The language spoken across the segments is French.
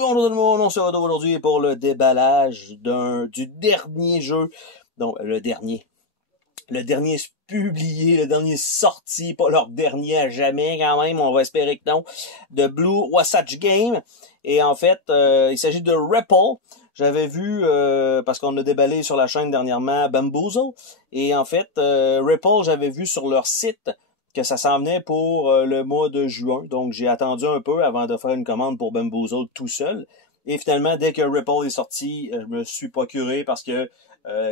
Bonjour tout le monde, on se retrouve aujourd'hui pour le déballage du dernier jeu. Donc, le dernier publié, le dernier sorti, pas leur dernier à jamais quand même, on va espérer que non, de Blue Wasatch Game. Et en fait, il s'agit de Ripple. J'avais vu, parce qu'on a déballé sur la chaîne dernièrement, Bamboozle. Et en fait, Ripple, j'avais vu sur leur site que ça s'en venait pour le mois de juin. Donc, j'ai attendu un peu avant de faire une commande pour Bamboozle tout seul. Et finalement, dès que Ripple est sorti, je me suis procuré parce que,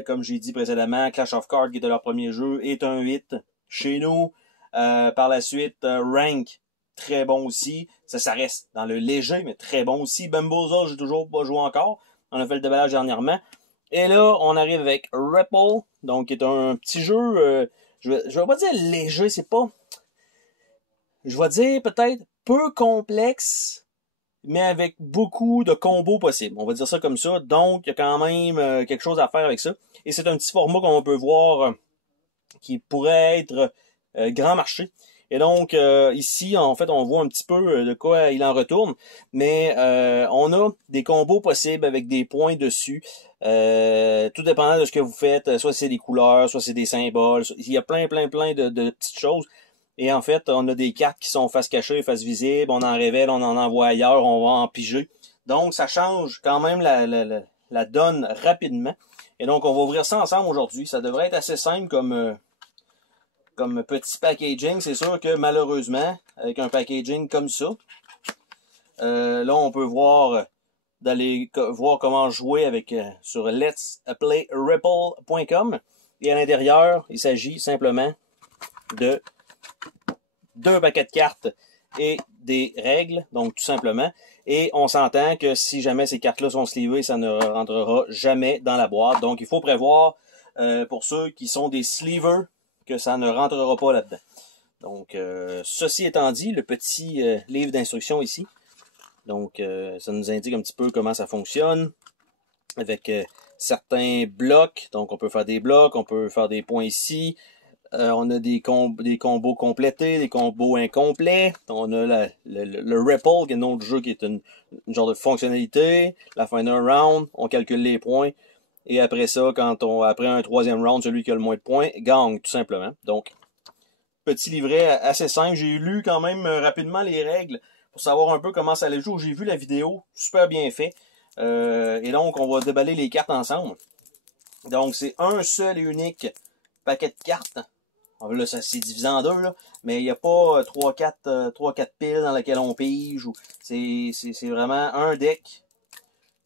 comme j'ai dit précédemment, Clash of Cards, qui était leur premier jeu, est un hit chez nous. Par la suite, Rank, très bon aussi. Ça reste dans le léger, mais très bon aussi. Bamboozle, j'ai toujours pas joué encore. On a fait le déballage dernièrement. Et là, on arrive avec Ripple, donc qui est un petit jeu, je vais pas dire léger, c'est pas... Je vais dire peut-être peu complexe, mais avec beaucoup de combos possibles. On va dire ça comme ça. Donc, il y a quand même quelque chose à faire avec ça. Et c'est un petit format qu'on peut voir qui pourrait être grand marché. Et donc, ici, en fait, on voit un petit peu de quoi il en retourne. Mais on a des combos possibles avec des points dessus. Tout dépendant de ce que vous faites. Soit c'est des couleurs, soit c'est des symboles. Il y a plein de petites choses. Et en fait, on a des cartes qui sont face cachée, face visible. On en révèle, on en envoie ailleurs, on va en piger. Donc, ça change quand même la donne rapidement. Et donc, on va ouvrir ça ensemble aujourd'hui. Ça devrait être assez simple comme petit packaging. C'est sûr que malheureusement, avec un packaging comme ça, là on peut voir d'aller voir comment jouer avec sur letsplayripple.com. Et à l'intérieur, il s'agit simplement de 2 paquets de cartes et des règles, donc tout simplement. Et on s'entend que si jamais ces cartes-là sont slivées, ça ne rentrera jamais dans la boîte. Donc il faut prévoir, pour ceux qui sont des sleevers, que ça ne rentrera pas là-dedans. Donc, ceci étant dit, le petit livre d'instruction ici. Donc, ça nous indique un petit peu comment ça fonctionne avec certains blocs. Donc, on peut faire des blocs, on peut faire des points ici. On a des combos complétés, des combos incomplets. On a le Ripple, qui est un autre jeu qui est une genre de fonctionnalité. La final round, on calcule les points. Et après ça, après un troisième round, celui qui a le moins de points gagne, tout simplement. Donc, petit livret assez simple. J'ai lu quand même rapidement les règles pour savoir un peu comment ça allait jouer. J'ai vu la vidéo, super bien fait. Et donc, on va déballer les cartes ensemble. Donc, c'est un seul et unique paquet de cartes. Là, ça s'est divisé en deux, là, mais il n'y a pas 3-4 piles dans lesquelles on pige. C'est vraiment un deck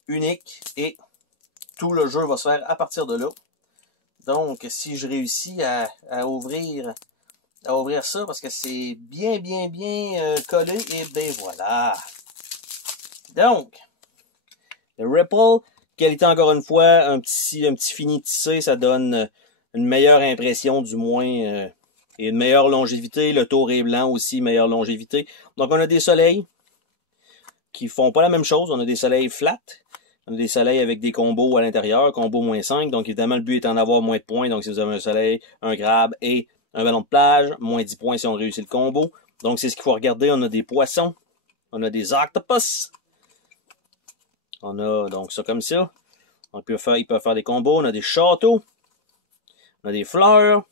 unique et tout le jeu va se faire à partir de là. Donc, si je réussis à ouvrir ça, parce que c'est bien collé, et ben voilà. Donc, le Ripple, qualité encore une fois, un petit fini tissé, ça donne une meilleure impression du moins, et une meilleure longévité. Le tour est blanc aussi, meilleure longévité. Donc, on a des soleils qui font pas la même chose. On a des soleils flat. On a des soleils avec des combos à l'intérieur, combo -5. Donc, évidemment, le but est d'en avoir moins de points. Donc, si vous avez un soleil, un grab et un ballon de plage, moins 10 points si on réussit le combo. Donc, c'est ce qu'il faut regarder. On a des poissons. On a des octopus. On a donc ça comme ça. Ils peuvent faire des combos. On a des châteaux. On a des fleurs.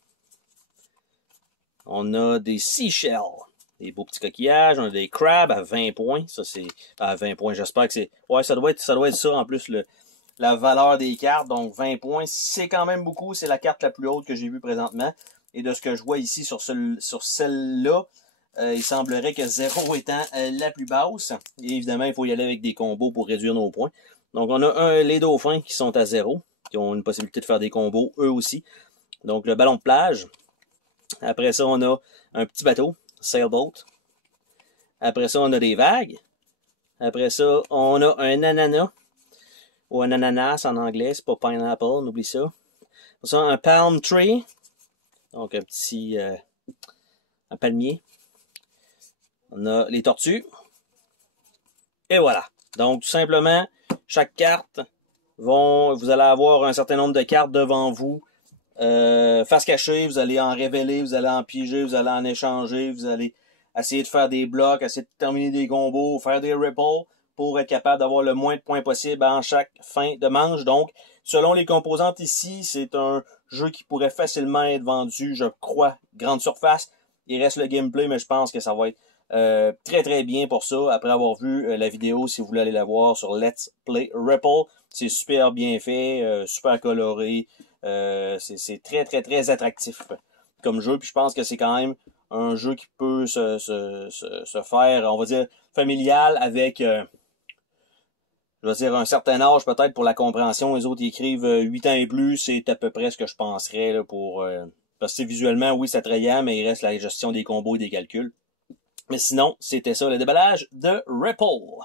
On a des seashells. Des beaux petits coquillages. On a des crabs à 20 points. Ça, c'est à 20 points. J'espère que c'est... Ouais, ça doit être ça en plus, la valeur des cartes. Donc, 20 points, c'est quand même beaucoup. C'est la carte la plus haute que j'ai vue présentement. Et de ce que je vois ici sur celle-là, il semblerait que 0 étant la plus basse. Et évidemment, il faut y aller avec des combos pour réduire nos points. Donc, on a les dauphins qui sont à 0, qui ont une possibilité de faire des combos, eux aussi. Donc, le ballon de plage. Après ça, on a un petit bateau, sailboat. Après ça, on a des vagues. Après ça, on a un ananas, ou un ananas en anglais, c'est pas pineapple, on oublie ça. Après ça, un palm tree, donc un petit un palmier. On a les tortues. Et voilà. Donc, tout simplement, chaque carte, vous allez avoir un certain nombre de cartes devant vous. Face cachée, vous allez en révéler, vous allez en piger, vous allez en échanger, vous allez essayer de faire des blocs, essayer de terminer des combos, faire des ripples pour être capable d'avoir le moins de points possible en chaque fin de manche. Donc, selon les composantes ici, c'est un jeu qui pourrait facilement être vendu, je crois, grande surface. Il reste le gameplay, mais je pense que ça va être très très bien pour ça. Après avoir vu la vidéo, si vous voulez aller la voir sur Let's Play Ripple, c'est super bien fait, super coloré. C'est très très très attractif comme jeu. Puis je pense que c'est quand même un jeu qui peut se faire, on va dire, familial avec, je vais dire, un certain âge peut-être pour la compréhension. Les autres ils écrivent 8 ans et plus, c'est à peu près ce que je penserais là, pour... parce que visuellement, oui, c'est attrayant, mais il reste la gestion des combos et des calculs. Mais sinon, c'était ça, le déballage de Ripple.